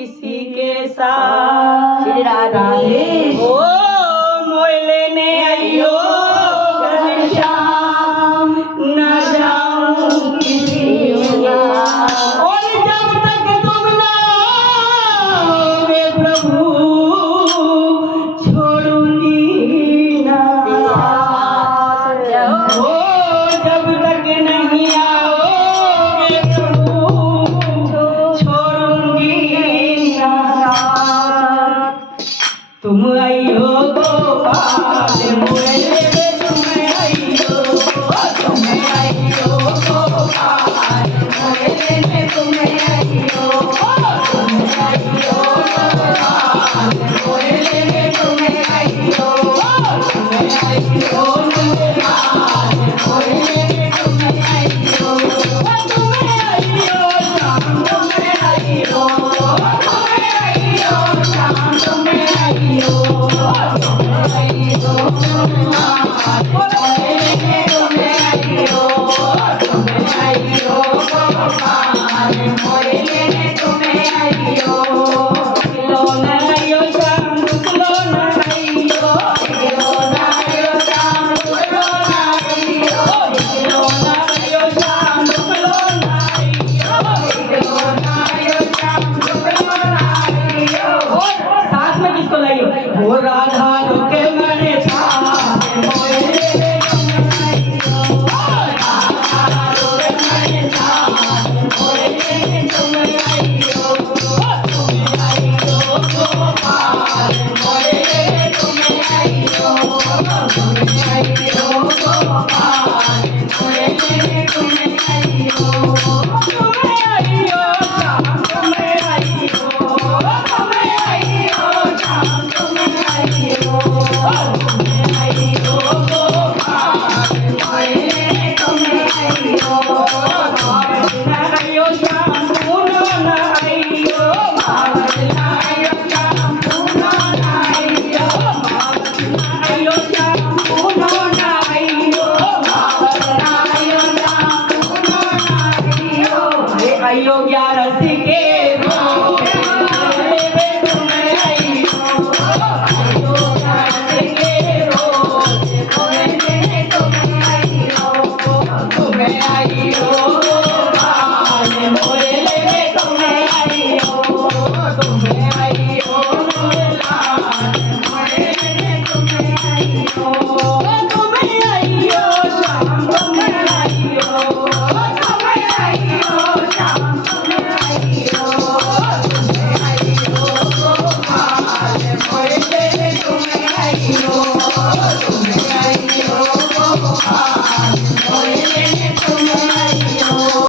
किसी के साथ। श्री राधे ओ मोले ने आइयो घनश्याम, न जाऊं किसी के साथ। और जब तक तुम ना आओगे प्रभु, छोड़ूंगी ना साथ। ओ जब तक नहीं आओगे प्रभु, छोड़ूंगी ना साथ। तुम आइयो गोपाल मोरे, तुम आइयो, तुम आइयो गोपाल मोरे, तुम आइयो, तुम आइयो गोपाल मोरे, तुम आइयो, तुम आइयो गोपाल मोरे, तुम आइयो, तुम आइयो श्याम, तुम आइयो, तुम आइयो श्याम, तुम आइयो, तुम आइयो गोपाल मोरे, तुम आइयो, तुम आइयो गोपाल मोरे, तुम आइयो। लो ना आइयो श्याम, लो ना आइयो, लो ना आइयो श्याम, लो ना आइयो, लो ना आइयो श्याम, लो ना आइयो, लो ना आइयो श्याम, लो ना आइयो। और साथ में किसको लाइयो? वो राधा के मरे साथ मोरे, तुम आइयो, राधा के मरे साथ मोरे, तुम आइयो, तुम आइयो गोपाल मोरे, तुम आइयो, तुम आइयो गोपाल मोरे, तुम आइयो, तुम आइयो श्याम, तुम आइयो, तुम आइयो श्याम, तुम आइयो, तुम आइयो गोपाल मोरे, तुम आइयो, बाबा आइयो श्याम, तुम ना आइयो, बाबा आइयो श्याम, तुम ना आइयो, बाबा आइयो श्याम, तुम ना आइयो, बाबा आइयो श्याम, तुम ना आइयो। अरे आइयो 11 के